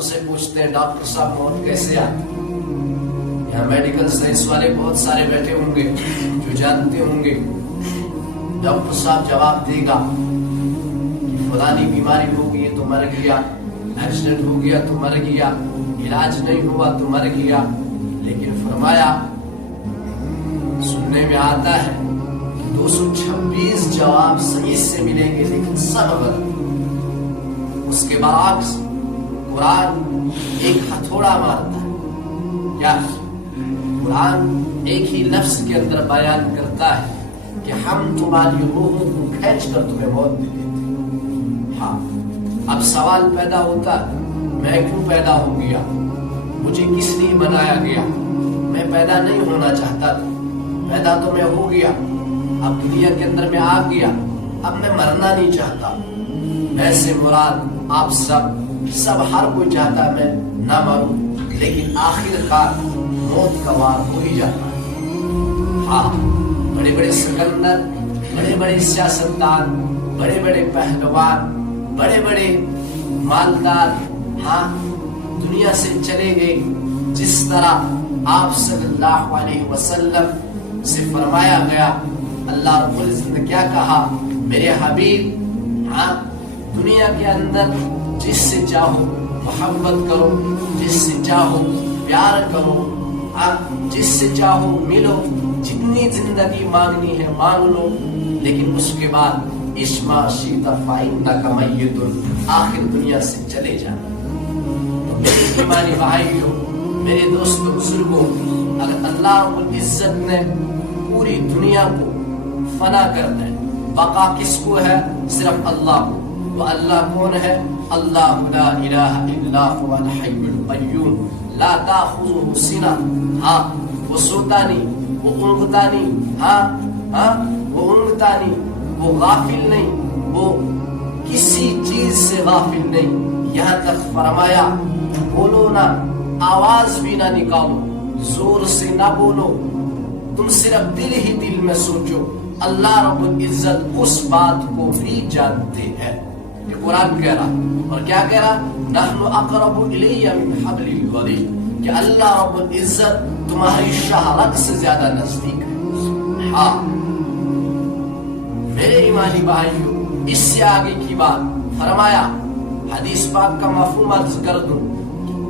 Doctor سے پوچھتے ہیں ڈاکٹر صاحب موت کیسے آتی؟ یہاں میڈیکل سائنس والے بہت سارے بیٹھے ہوں گے جو جانتے ہوں گے. ڈاکٹر صاحب جواب دے گا کہ فلانی بیماری ہو گئی تو مر گیا, ایکسیڈنٹ ہو گیا تو مر گیا, علاج نہیں ہوا تو مر گیا. لیکن فرمایا سننے میں آتا ہے 226 جواب صحیح سے ملیں گے لیکن سب غلط. اس کے برعکس قرآن ایک ہتھوڑا مارتا ہے. کیا قرآن ایک ہی لفظ کے اندر بیان کرتا ہے کہ ہم تمہاری روحوں کو کھینچ کر تمہیں موت دے دیتے ہیں. ہاں, اب سوال پیدا ہوتا ہے میں کیوں پیدا ہو گیا, مجھے کس لیے بنایا گیا؟ میں پیدا نہیں ہونا چاہتا تھا, پیدا تو میں ہو گیا, اب دنیا کے اندر میں آ گیا, اب میں مرنا نہیں چاہتا. ایسے مراد آپ سب ہر کوئی چاہتا ہے میں نہ مروں, لیکن آخر کار موت کا وار ہو ہی جاتا ہے. ہاں, بڑے بڑے سکندر, بڑے بڑے سیاستدان, بڑے بڑے پہلوان, بڑے بڑے مالدار ہاں دنیا سے چلے گئے. جس طرح آپ صلی اللہ علیہ وسلم سے فرمایا گیا, اللہ رب العزت نے کیا کہا, میرے حبیب ہاں دنیا کے اندر جس سے چاہو محبت کرو, جس سے چاہو پیار کرو, ہاں جس سے چاہو ملو, جتنی زندگی مانگنی ہے مانگ لو, لیکن اس کے بعد اشما شیتا فائنہ کا میت, آخر دنیا سے چلے جانا. میرے ایمانی بھائیوں, میرے دوستوں بزرگوں, اگر اللہ رب العزت نے پوری دنیا کو فنا کر دے, بقا کس کو ہے؟ صرف اللہ کو. تو اللہ کون ہے؟ اللہ لا الہ الا هو الحی القیوم لا تاخذہ سنہ. ہاں وہ سوتا نہیں, وہ اونگتا نہیں, ہاں وہ اونگتا نہیں, وہ غافل نہیں, وہ کسی چیز سے غافل نہیں. یہاں تک فرمایا بولو نہ, آواز بھی نہ نکالو, زور سے نہ بولو, تم صرف دل ہی دل میں سوچو. اللہ رب العزت اس بات کو بھی جانتے ہیں. یہ قرآن کہہ رہا, اور کیا کہہ رہا, نحن اقرب الی من حبل الورید, کہ اللہ رب العزت تمہاری شہرت سے زیادہ نزدیک ہے. ہاں میرے ایمانی بھائیوں, اس سے آگے کی بات فرمایا, حدیث پاک کا مفہوم عرض کر دوں,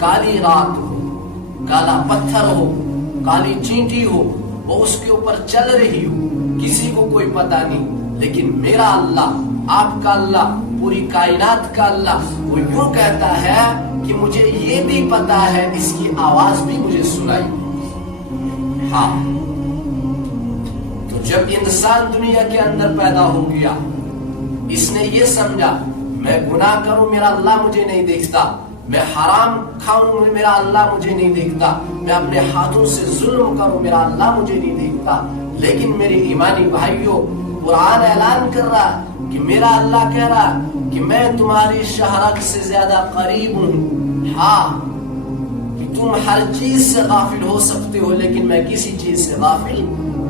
کالی رات ہو, کالا پتھر ہو, کالی چینٹی ہو, وہ اس کے اوپر چل رہی ہو, کسی کو کوئی پتہ نہیں, لیکن میرا اللہ, آپ کا اللہ, پوری کائنات کا اللہ وہ یوں کہتا ہے کہ مجھے یہ بھی پتا ہے, اس کی آواز بھی مجھے سنائی. ہاں, تو جب انسان دنیا کے اندر پیدا ہو گیا, اس نے یہ سمجھا میں گناہ کروں میرا اللہ مجھے نہیں دیکھتا, میں حرام کھاؤں میرا اللہ مجھے نہیں دیکھتا, میں اپنے ہاتھوں سے ظلم کروں میرا اللہ مجھے نہیں دیکھتا. لیکن میرے ایمانی بھائیوں, قرآن اعلان کر رہا کہ میرا اللہ کہہ رہا کہ میں تمہاری شہرت سے زیادہ قریب ہوں. ہاں, کہ تم ہر چیز سے غافل ہو سکتے ہو, لیکن میں کسی چیز سے غافل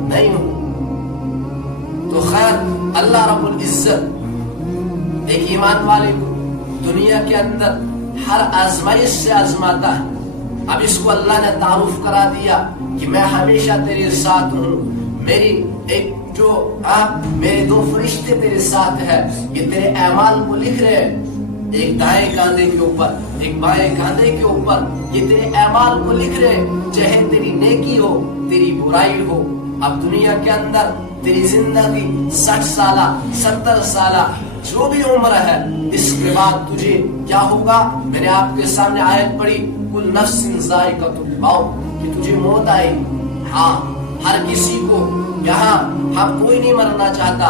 نہیں ہوں. تو خیر, اللہ رب العزت ایک ایمان والے کو دنیا کے اندر ہر آزمائش سے آزماتا ہے. اب اس کو اللہ نے تعارف کرا دیا کہ میں ہمیشہ تیرے ساتھ ہوں, میری ایک جو میرے 2 فرشتے تیرے ساتھ ہے, یہ تیرے اعمال کو لکھ رہے ہیں, ایک دائیں کاندھے کے اوپر ایک بائیں کاندھے کے اوپر, یہ تیرے اعمال کو لکھ رہے ہیں, چاہے تیری نیکی ہو تیری برائی ہو. اب دنیا کے اندر تیری زندگی 60 سالہ 70 سالہ جو بھی عمر ہے, اس کے بعد تجھے کیا ہوگا؟ میں نے آپ کے سامنے آیت پڑھی, کل نفس ذائقۃ الموت, کہ تجھے موت آئے. ہاں, ہر کسی کو یہاں, ہم کوئی نہیں مرنا چاہتا,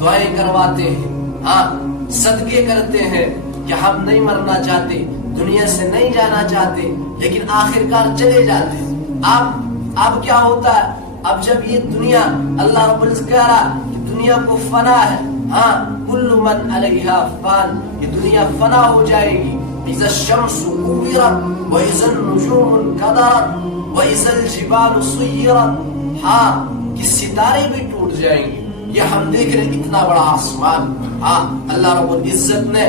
دعائیں کرواتے ہیں, ہاں صدقے کرتے ہیں کہ ہم نہیں مرنا چاہتے, دنیا سے نہیں جانا چاہتے, لیکن آخرکار چلے جاتے. اب کیا ہوتا ہے؟ اب جب یہ دنیا, اللہ رب العزت کہہ رہا کہ دنیا کو فنا ہے, ہاں کل من علیہا فان, یہ دنیا فنا ہو جائے گی. اذا الشمس كورت واذا النجوم انكدرت واذا الجبال سيرت, ہاں کہ ستارے بھی ٹوٹ جائیں گے. یہ ہم دیکھ رہے اتنا بڑا آسمان, ہاں اللہ رب العزت نے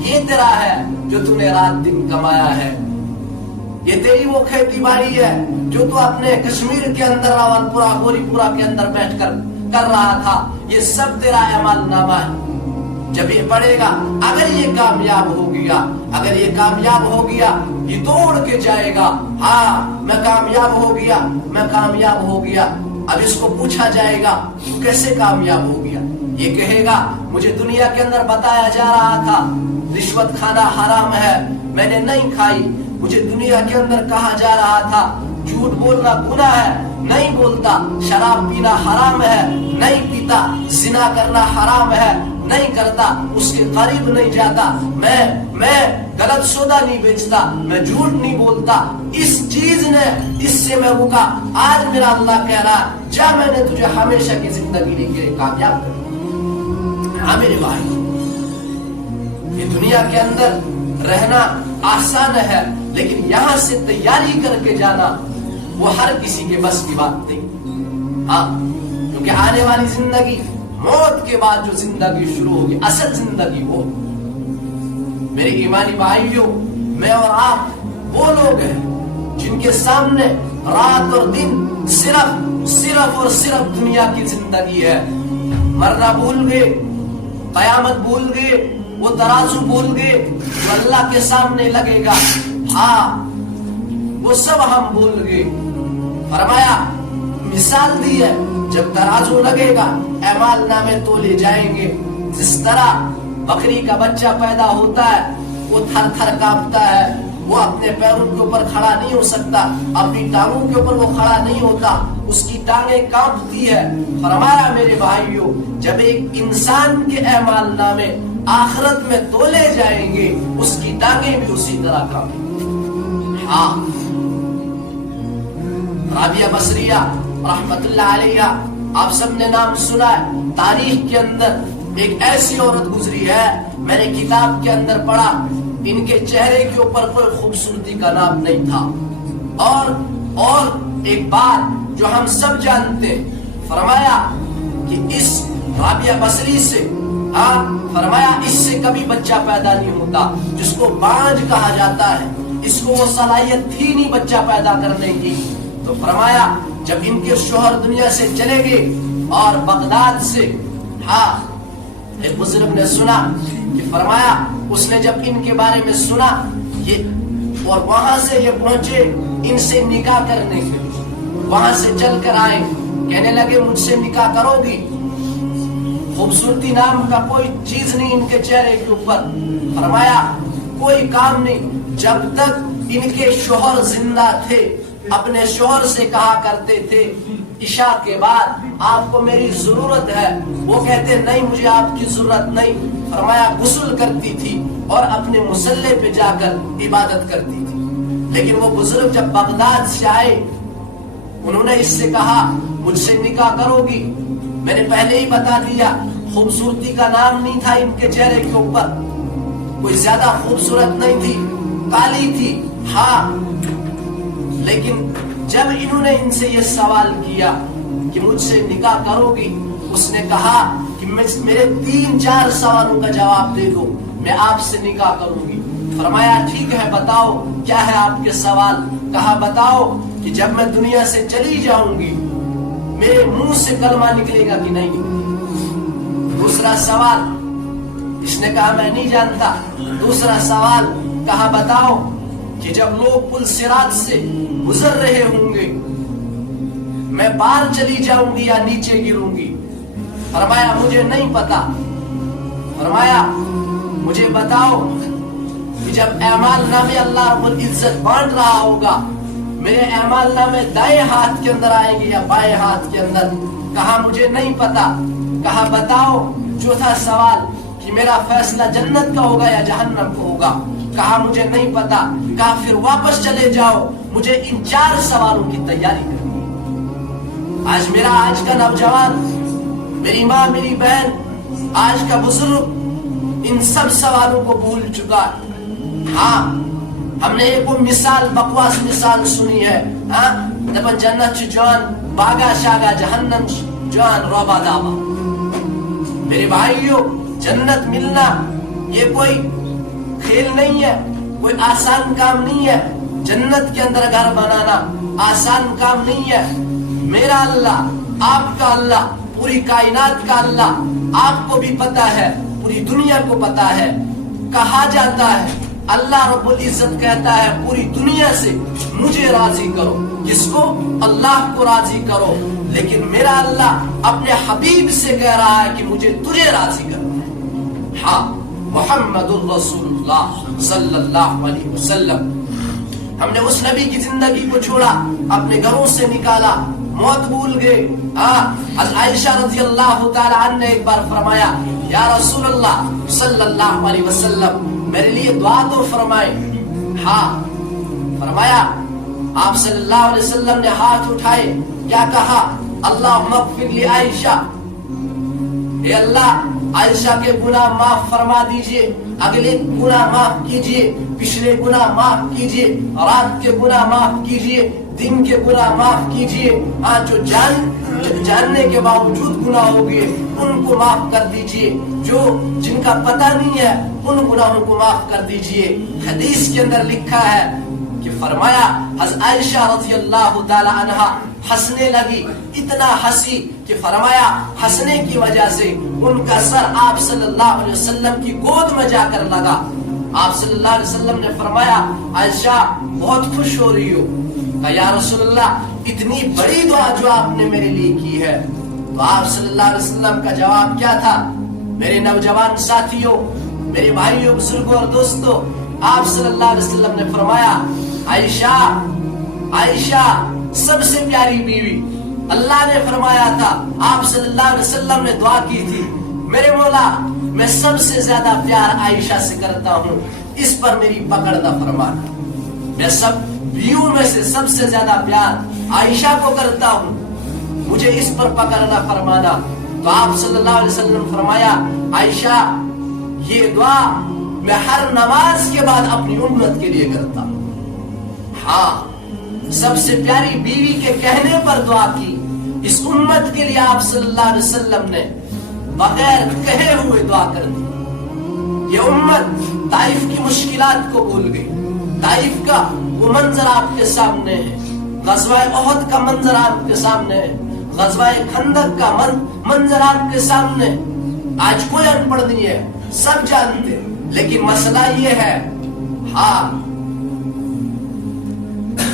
یہ تیرا ہے جو تو نے رات دن کمایا ہے، یہ تیری وہ کھیتی باڑی ہے جو تو اپنے کشمیر کے اندر راول پورا گوری پورا کے اندر بیٹھ کر کر رہا تھا، یہ سب تیرا اعمال نامہ ہے۔ جب یہ پڑھے گا، اگر یہ کامیاب ہو گیا، اگر یہ کامیاب ہو گیا، یہ دوڑ کے جائے گا، ہاں میں کامیاب ہو گیا، میں کامیاب ہو گیا۔ اب اس کو پوچھا جائے گا تو کیسے کامیاب ہو گیا؟ یہ کہے گا مجھے دنیا کے اندر بتایا جا رہا تھا رشوت کھانا حرام ہے، میں نے نہیں کھائی، مجھے دنیا کے اندر کہا جا رہا تھا جھوٹ بولنا گناہ ہے، نہیں بولتا، شراب پینا حرام ہے، نہیں پیتا، زنا کرنا حرام ہے، نہیں کرتا، اس کے قریب نہیں جاتا، میں غلط سودا نہیں بیچتا، میں جھوٹ نہیں بولتا، اس چیز نے اس سے میں رکا۔ آج میرا اللہ کہہ رہا جا، میں نے تجھے ہمیشہ کی زندگی کے لیے کامیاب کر دیا۔ ہاں میرے بھائی، یہ دنیا کے اندر رہنا آسان ہے، لیکن یہاں سے تیاری کر کے جانا وہ ہر کسی کے بس کی بات نہیں۔ ہاں، کیونکہ آنے والی زندگی، موت کے بعد جو زندگی شروع ہوگی، اصل زندگی وہ میرے ایمانی بھائیوں، میں اور آپ وہ لوگ ہیں جن کے سامنے رات اور دن صرف اور صرف دنیا کی زندگی ہے۔ مرنا بھول گئے، قیامت بھول گئے، وہ ترازو بھول گئے جو اللہ کے سامنے لگے گا، ہاں وہ سب ہم بھول گئے۔ فرمایا، مثال دی ہے، جب ترازو لگے گا اعمال نامے تولے جائیں گے۔ جس طرح بکری کا بچہ پیدا ہوتا ہے، وہ تھر تھر کانپتا ہے، وہ اپنے پیروں کے اوپر کھڑا نہیں ہو سکتا، اپنی ٹانگوں کے اوپر وہ کھڑا نہیں ہوتا، اس کی ٹانگیں کانپتی ہے۔ فرمایا میرے بھائیوں، جب ایک انسان کے اعمال نامے آخرت میں تولے جائیں گے، اس کی ٹانگیں بھی اسی طرح کانپیں۔ ہاں، رابعہ بصریہ رحمت اللہ علیہ، آپ سب نے نام سنا ہے، تاریخ کے اندر ایک ایسی عورت گزری ہے، میں نے کتاب کے اندر پڑھا، ان کے چہرے کے اوپر کوئی خوبصورتی کا نام نہیں تھا۔ اور ایک بات جو ہم سب جانتے ہیں، فرمایا کہ اس رابعہ بصری سے، فرمایا اس سے کبھی بچہ پیدا نہیں ہوتا، جس کو بانجھ کہا جاتا ہے، اس کو وہ صلاحیت تھی نہیں بچہ پیدا کرنے کی۔ تو فرمایا جب ان کے شوہر دنیا سے چلے گئے اور بغداد سے، ایک بزرگ نے سنا کہ فرمایا اس نے جب ان کے بارے میں سنا یہ، اور وہاں سے یہ پہنچے ان سے نکاح کرنے کے لیے، وہاں سے چل کر آئے، کہنے لگے مجھ سے نکاح کرو گی؟ خوبصورتی نام کا کوئی چیز نہیں ان کے چہرے کے اوپر۔ فرمایا کوئی کام نہیں، جب تک ان کے شوہر زندہ تھے اپنے شوہر سے کہا کرتے تھے عشاء کے بعد آپ کو میری ضرورت ہے، وہ کہتے نہیں مجھے آپ کی ضرورت نہیں۔ فرمایا غسل کرتی تھی اور اپنے مصلے پہ جا کر عبادت کرتی تھی۔ لیکن وہ بزرگ جب بغداد سے آئے، انہوں نے اس سے کہا مجھ سے نکاح کرو گی؟ میں نے پہلے ہی بتا دیا، خوبصورتی کا نام نہیں تھا ان کے چہرے کے اوپر، کوئی زیادہ خوبصورت نہیں تھی، کالی تھی، ہاں، لیکن جب انہوں نے ان سے یہ سوال کیا کہ مجھ سے نکاح کرو گی، اس نے کہا کہ میرے 3-4 سوالوں کا جواب دے دو، میں آپ سے نکاح کروں گی۔ فرمایا ٹھیک ہے بتاؤ کیا ہے آپ کے سوال؟ کہا بتاؤ کہ جب میں دنیا سے چلی جاؤں گی میرے منہ سے کلمہ نکلے گا کہ نہیں؟ دوسرا سوال، اس نے کہا میں نہیں جانتا۔ دوسرا سوال، کہا بتاؤ کہ جب لوگ پل صراط سے گزر رہے ہوں گے میں باہر چلی جاؤں گی یا نیچے گروں گی؟ فرمایا مجھے نہیں پتا۔ فرمایا مجھے بتاؤ کہ جب اعمال نامے اللہ رب العزت بانٹ رہا ہوگا میرے اعمال نامے دائیں ہاتھ کے اندر آئیں گے یا بائیں ہاتھ کے اندر؟ کہا مجھے نہیں پتا۔ کہا بتاؤ چوتھا سوال کہ میرا فیصلہ جنت کا ہوگا یا جہنم کا ہوگا؟ کہا مجھے نہیں پتا۔ کہا پھر واپس چلے جاؤ، مجھے ان 4 سوالوں کی تیاری کرنی ہے۔ آج کا نوجوان، میری ماں، میری بہن، آج کا بزرگ ان سب سوالوں کو بھول چکا ہے۔ ہاں، ہم نے ایک مثال، بکواس مثال سنی ہے، دپن جنت جوان باغا شاگا جہنم جوان روبا دابا۔ میرے بھائیوں، جنت ملنا یہ کوئی کھیل نہیں ہے، کوئی آسان کام نہیں ہے. جنت کے اندر گھر بنانا آسان کام نہیں ہے. میرا اللہ، آپ کا اللہ، پوری کائنات کا اللہ، آپ کو بھی پتا ہے، پوری دنیا کو پتا ہے. کہا جاتا ہے اللہ رب العزت کہتا ہے پوری دنیا سے مجھے راضی کرو. کس کو؟ اللہ کو راضی کرو. لیکن میرا اللہ اپنے حبیب سے کہہ رہا ہے کہ مجھے تجھے راضی کرنا ہے. ہاں، محمد الرسول اللہ صلی اللہ علیہ وسلم. ہم نے اس نبی کی زندگی کو چھوڑا، اپنے گھروں سے نکالا، موت بھول گئے. عائشہ رضی اللہ تعالی عنہ نے ایک بار فرمایا یا رسول اللہ صلی اللہ علیہ وسلم میرے لیے دعا تو فرمائے. ہاں، فرمایا. آپ صلی اللہ علیہ وسلم نے ہاتھ اٹھائے، کیا کہا؟ اللہم اغفر لی عائشہ، اے اللہ عائشہ کے گناہ معاف فرما دیجئے، اگلے گناہ معاف کیجئے، پچھلے گناہ معاف کیجئے، رات کے گناہ معاف کیجئے، دن کے گناہ معاف کیجئے. جو جاننے کے باوجود گناہ ہو گئے ان کو معاف کر دیجئے، جن کا پتہ نہیں ہے ان گناہوں کو معاف کر دیجئے. حدیث کے اندر لکھا ہے کہ فرمایا حضرت عائشہ رضی اللہ تعالی عنہا ہنسنے لگی، اتنا ہنسی کہ فرمایا ہنسنے کی وجہ سے ان کا سر آپ صلی اللہ علیہ وسلم کی گود میں جا کر لگا. آپ صلی اللہ علیہ وسلم نے فرمایا عائشہ بہت خوش ہو رہی ہو. کہا یا رسول اللہ اتنی بڑی دعا جو آپ نے میرے لیے کی ہے. تو آپ صلی اللہ علیہ وسلم کا جواب کیا تھا؟ میرے نوجوان ساتھیوں، میرے بھائیوں، بزرگوں اور دوستوں، آپ صلی اللہ علیہ وسلم نے فرمایا عائشہ، عائشہ سب سے پیاری بیوی. اللہ نے فرمایا تھا، آپ صلی اللہ علیہ وسلم نے دعا کی تھی، میرے مولا میں سب سے زیادہ پیار عائشہ سے کرتا ہوں، اس پر میری پکڑ نہ فرمانا. میں سب بیویوں میں سے سب سے زیادہ پیار عائشہ کو کرتا ہوں، مجھے اس پر پکڑ نہ فرمانا. تو آپ صلی اللہ علیہ وسلم فرمایا عائشہ یہ دعا میں ہر نماز کے بعد اپنی امت کے لیے کرتا ہوں. ہاں، سب سے پیاری بیوی کے کہنے پر دعا کی. اس امت کے لیے آپ صلی اللہ علیہ وسلم نے بغیر کہے ہوئے دعا کر دی. یہ امت طائف کی مشکلات کو بھول گئی. طائف کا وہ منظر آپ کے سامنے ہے، غزوہ احد کا منظر آپ کے سامنے ہے، غزوہ خندق کا منظر آپ کے سامنے. آج کوئی ان پڑھ نہیں ہے، سب جانتے. لیکن مسئلہ یہ ہے ہاں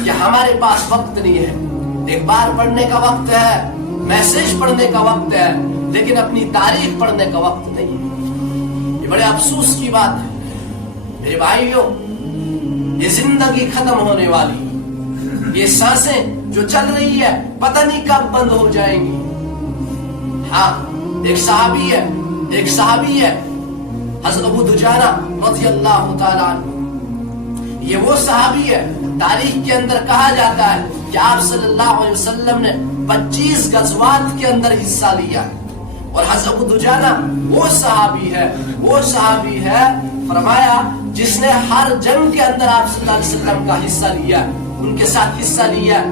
کہ ہمارے پاس وقت نہیں ہے. ایک بار پڑھنے کا وقت ہے، میسج پڑھنے کا وقت ہے، لیکن اپنی تاریخ پڑھنے کا وقت نہیں ہے. یہ بڑے افسوس کی بات ہے میرے بھائیوں. یہ زندگی ختم ہونے والی، یہ سانسیں جو چل رہی ہے پتہ نہیں کب بند ہو جائیں گی. ہاں، ایک صحابی ہے حضرت ابو دجانہ رضی اللہ تعالی عنہ. یہ وہ صحابی ہے، تاریخ کے اندر کہا جاتا ہے کہ آپ صلی اللہ علیہ وسلم نے 25 غزوات کے اندر حصہ لیا. اور حضرت ابو دجانہ وہ صحابی ہے فرمایا جس نے ہر جنگ کے اندر آپ صلی اللہ علیہ وسلم کا حصہ لیا، ان کے ساتھ حصہ لیا.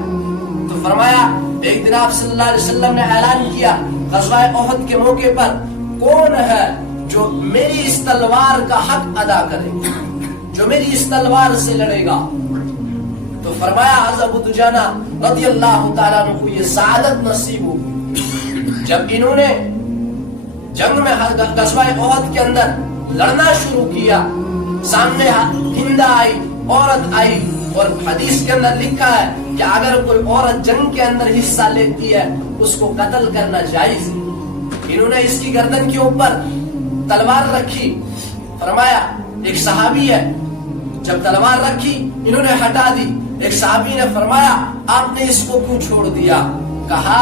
تو فرمایا ایک دن آپ صلی اللہ علیہ وسلم نے اعلان کیا غزوہ احد کے موقع پر کون ہے جو میری اس تلوار کا حق ادا کرے گا، جو میری اس تلوار سے لڑے گا. تو فرمایا حضرت ابو دجانہ رضی اللہ تعالیٰ عنہ کو یہ سعادت نصیب ہوئی جب انہوں نے جنگ میں غزوہ احد کے اندر لڑنا شروع کیا. سامنے ہندا آئی، عورت آئی، اور حدیث کے اندر لکھا ہے کہ اگر کوئی عورت جنگ کے اندر حصہ لیتی ہے اس کو قتل کرنا جائز ہے. انہوں نے اس کی گردن کے اوپر تلوار رکھی. فرمایا ایک صحابی ہے، جب تلوار رکھی انہوں نے ہٹا دی. ایک صحابی نے فرمایا آپ نے اس کو کیوں چھوڑ دیا؟ کہا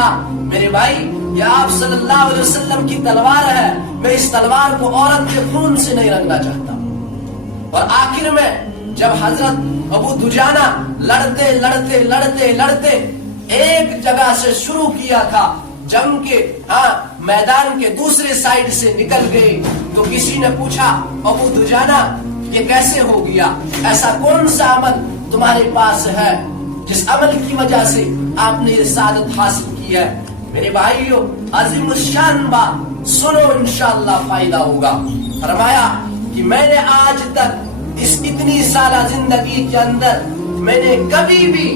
میرے بھائی یہ آپ صلی اللہ علیہ وسلم کی تلوار ہے، میں اس تلوار کو عورت کے خون سے نہیں رنگنا چاہتا. اور آخر میں جب حضرت ابو دجانہ لڑتے ایک جگہ سے شروع کیا تھا، جنگ کے میدان کے دوسرے سائیڈ سے نکل گئے، تو کسی نے پوچھا ابو دجانہ یہ کیسے ہو گیا؟ ایسا کون سا عمل تمہارے پاس ہے جس عمل کی وجہ سے آپ نے یہ سعادت حاصل کی ہے؟ میرے بھائیو عظیم الشان بات سنو، انشاءاللہ فائدہ ہوگا. فرمایا کہ میں نے آج تک اس اتنی سالہ زندگی کے اندر میں نے کبھی بھی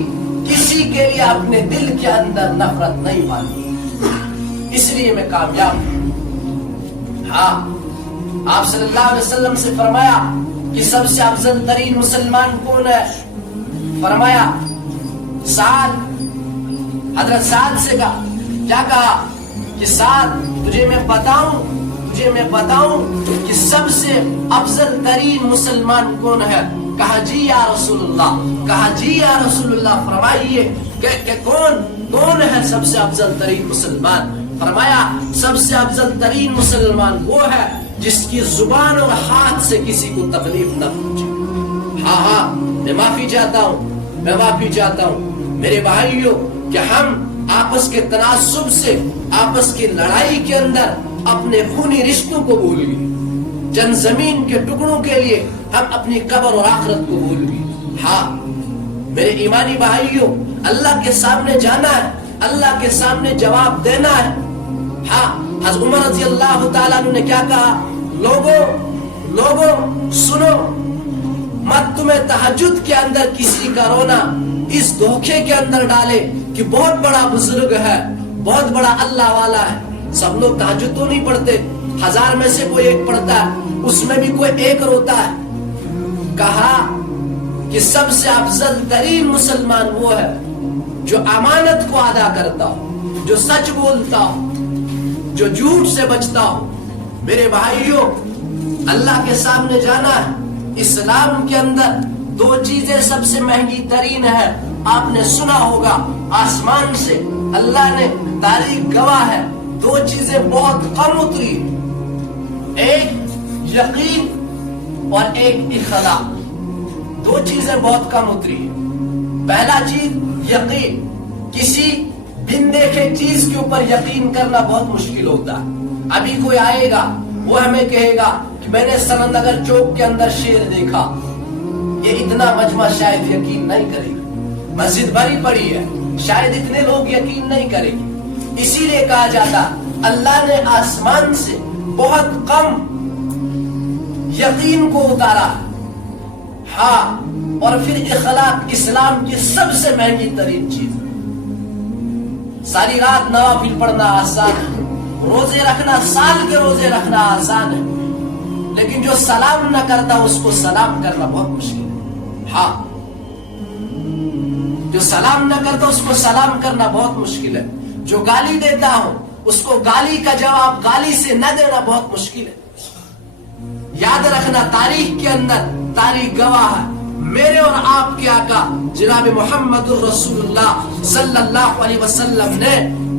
کسی کے لیے اپنے دل کے اندر نفرت نہیں پائی، اس لیے میں کامیاب ہوں۔ ہاں، آپ صلی اللہ علیہ وسلم سے فرمایا کہ سب سے افضل ترین مسلمان کون ہے؟ فرمایا سعد۔ حضرت سعد سے کہا، کیا کہا کہ سعد تجھے میں بتاؤں کہ سب سے افضل ترین مسلمان کون ہے؟ کہا جی یا رسول اللہ، فرمائیے کہ کون ہے سب سے افضل ترین مسلمان؟ فرمایا سب سے افضل ترین مسلمان وہ ہے جس کی زبان اور ہاتھ سے کسی کو تکلیف نہ پہنچے۔ ہاں، میں معافی چاہتا ہوں میرے بھائیوں کہ ہم آپس کے تناسب سے، آپس کی لڑائی کے اندر اپنے خونی رشتوں کو بھول گئے، چند زمین کے ٹکڑوں کے لیے ہم اپنی قبر اور آخرت کو بھول گئے۔ ہاں میرے ایمانی بھائیوں، اللہ کے سامنے جانا ہے، اللہ کے سامنے جواب دینا ہے۔ ہاں، حضرت عمر رضی اللہ تعالیٰ عنہ نے کیا کہا؟ لوگوں سنو، مت تمہیں تہجد کے اندر کسی کا رونا اس دھوکے کے اندر ڈالے کہ بہت بڑا بزرگ ہے، بہت بڑا اللہ والا ہے۔ سب لوگ تہجد تو نہیں پڑھتے، 1000 میں سے کوئی ایک پڑھتا ہے، اس میں بھی کوئی ایک روتا ہے۔ کہا کہ سب سے افضل ترین مسلمان وہ ہے جو امانت کو ادا کرتا ہو، جو سچ بولتا ہو، جو جھوٹ سے بچتا ہو۔ میرے بھائیوں، اللہ کے سامنے جانا ہے۔ اسلام کے اندر 2 چیزیں سب سے مہنگی ترین ہے، آپ نے سنا ہوگا، آسمان سے اللہ نے، تاریخ گواہ ہے، 2 چیزیں بہت کم اتری، ایک یقین اور ایک اخلاق۔ 2 چیزیں بہت کم اتری۔ پہلا چیز یقین، کسی بن دیکھے چیز کے اوپر یقین کرنا بہت مشکل ہوتا ہے۔ ابھی کوئی آئے گا، وہ ہمیں کہے گا کہ میں نے سنت نگر چوک کے اندر شیر دیکھا، یہ اتنا مجمع شاید یقین نہیں کرے گا، مسجد بھری پڑی ہے، شاید اتنے لوگ یقین نہیں کریں گے۔ اسی لیے کہا جاتا اللہ نے آسمان سے بہت کم یقین کو اتارا۔ ہاں، اور پھر اخلاق اسلام کی سب سے مہنگی ترین چیز۔ ساری رات نوافل پڑھنا آسان ہے، روزے رکھنا، سال کے روزے رکھنا آسان ہے، لیکن جو سلام نہ کرتا اس کو سلام کرنا بہت مشکل ہے۔ ہاں، جو سلام نہ کرتا اس کو سلام کرنا بہت مشکل ہے۔ جو گالی دیتا ہو اس کو گالی کا جواب گالی سے نہ دینا بہت مشکل ہے۔ یاد رکھنا، تاریخ کے اندر تاریخ گواہ ہے، میرے اور آپ کے آقا جناب محمد الرسول اللہ صلی اللہ علیہ وسلم نے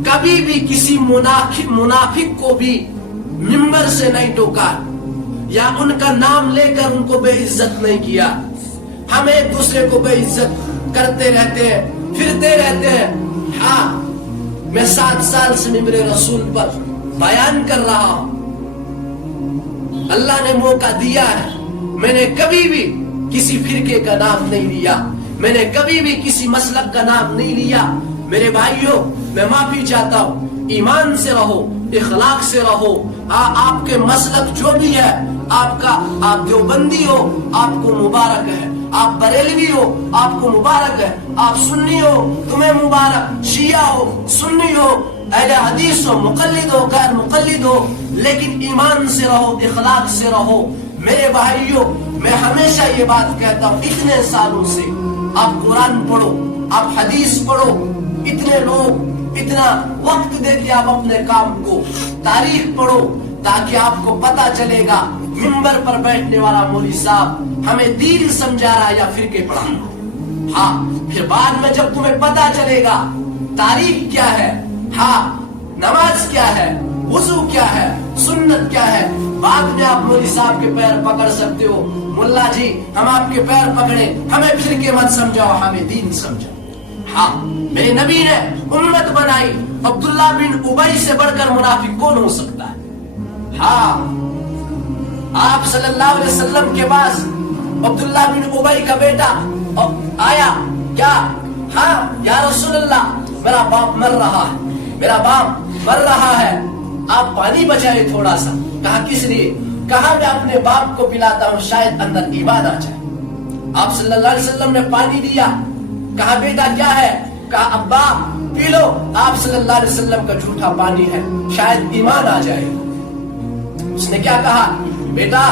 کبھی بھی کسی منافق کو بھی منبر سے نہیں ٹوکا یا ان کا نام لے کر ان کو بے عزت نہیں کیا۔ ہم ایک دوسرے کو بے عزت کرتے رہتے ہیں، پھرتے رہتے ہیں۔ ہاں، میں 7 سال سے منبر رسول پر بیان کر رہا ہوں، اللہ نے موقع دیا ہے، میں نے کبھی بھی کسی فرقے کا نام نہیں لیا، میں نے کبھی بھی کسی مسلک کا نام نہیں لیا۔ میرے بھائیوں، میں معافی چاہتا ہوں، ایمان سے رہو، اخلاق سے رہو۔ آپ کے مسلک جو بھی ہے، آپ دیوبندی ہو آپ کو مبارک ہے، آپ بریلوی ہو آپ کو مبارک ہے، آپ سنی ہو تمہیں مبارک، شیعہ ہو، سنی ہو، اہل حدیث ہو، مقلد ہو، غیر مقلد ہو، لیکن ایمان سے رہو، اخلاق سے رہو۔ میرے بھائیوں، میں ہمیشہ یہ بات کہتا ہوں، اتنے سالوں سے آپ قرآن پڑھو، آپ حدیث پڑھو، اتنے لوگ اتنا وقت دے کے آپ اپنے کام کو، تاریخ پڑھو تاکہ آپ کو پتا چلے گا منبر پر بیٹھنے والا مولوی صاحب ہمیں دین سمجھا رہا یا فرقے پڑھا رہا۔ ہاں، پھر بعد میں جب تمہیں پتا چلے گا تاریخ کیا ہے، ہاں، نماز کیا ہے، وضو کیا ہے، سنت کیا ہے، بعد میں آپ مولوی صاحب کے پیر پکڑ سکتے ہو، ملا جی ہم آپ کے پیر پکڑے، ہمیں فرقے مت سمجھاؤ، ہمیں دین سمجھاؤ۔ ہاں، میرے نبی نے امت بنائی، عبداللہ بن ابی سے بڑھ کر منافق کون ہو سکتا ہے؟ ہاں، آپ صلی اللہ علیہ وسلم کے پاس عبداللہ بن ابی کا بیٹا آیا، کیا؟ ہاں یا رسول اللہ، میرا باپ مر رہا ہے، میرا باپ مر رہا ہے، آپ پانی بچائے تھوڑا سا۔ کہا کس لیے؟ کہا میں اپنے باپ کو پلاتا ہوں شاید اندر ایمان آ جائے. آپ صلی اللہ علیہ وسلم نے پانی دیا. کہا بیٹا کیا ہے؟ کہا ابا پی لو. آپ صلی اللہ علیہ وسلم کا جھوٹا پانی ہے, شاید ایمان آ جائے. اس نے کیا کہا؟ بیٹا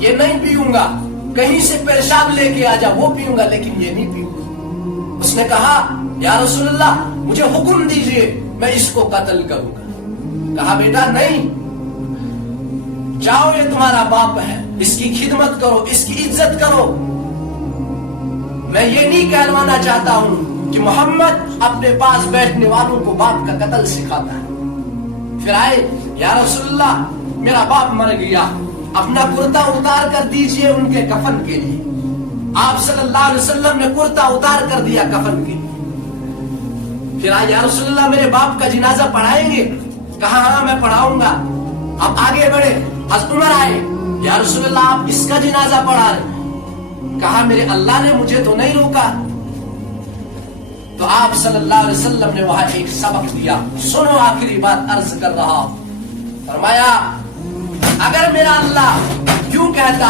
یہ نہیں پیوں گا, کہیں سے پیشاب لے کے آ جا وہ پیوں گا, لیکن یہ نہیں پیوں گا. اس نے کہا یا رسول اللہ مجھے حکم دیجئے میں اس کو قتل کروں گا. کہا بیٹا نہیں, جاؤ یہ تمہارا باپ ہے, اس کی خدمت کرو, اس کی عزت کرو. میں یہ نہیں کہلوانا چاہتا ہوں کہ محمد اپنے پاس بیٹھنے والوں کو باپ کا قتل سکھاتا ہے. پھر آئے یا رسول اللہ میرا باپ مر گیا, اپنا کرتا اتار کر دیجئے ان کے کفن کے لیے. آپ صلی اللہ علیہ وسلم نے کرتا اتار کر دیا کفن کے لیے. پھر آئے یا رسول اللہ میرے باپ کا جنازہ پڑھائیں گے؟ کہا ہاں میں پڑھاؤں گا. اب آگے بڑھے, حضرت عمر آئے, یا رسول اللہ آپ اس کا جنازہ پڑھا رہے. کہا میرے اللہ نے مجھے تو نہیں روکا. تو آپ صلی اللہ علیہ وسلم نے وہاں ایک سبق دیا. سنو آخری بات عرض کر رہا ہوں. فرمایا اگر میرا اللہ یوں کہتا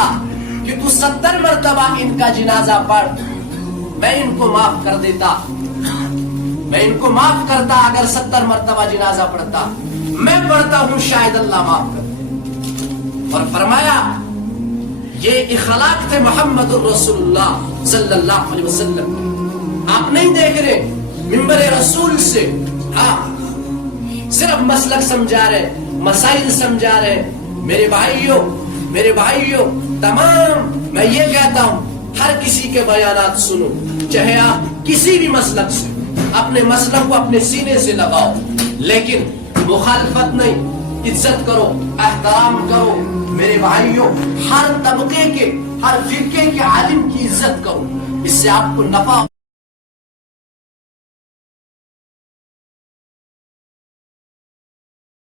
کہ تو 70 مرتبہ ان کا جنازہ پڑھ, میں ان کو معاف کر دیتا, میں ان کو معاف کرتا. اگر 70 مرتبہ جنازہ پڑھتا, میں پڑھتا ہوں شاید اللہ معاف کر دے. اور فرمایا یہ اخلاق تھے محمد الرسول اللہ صلی اللہ علیہ وسلم. آپ نہیں دیکھ رہے منبر رسول سے ہاں صرف مسلک سمجھا رہے, مسائل سمجھا رہے. میرے بھائیوں تمام میں یہ کہتا ہوں ہر کسی کے بیانات سنو, چاہے آپ کسی بھی مسلک سے, اپنے مسلک کو اپنے سینے سے لگاؤ, لیکن مخالفت نہیں, عزت کرو, احترام کرو. میرے بھائیوں ہر طبقے کے, ہر فرقے کے عالم کی عزت کرو, اس سے آپ کو نفع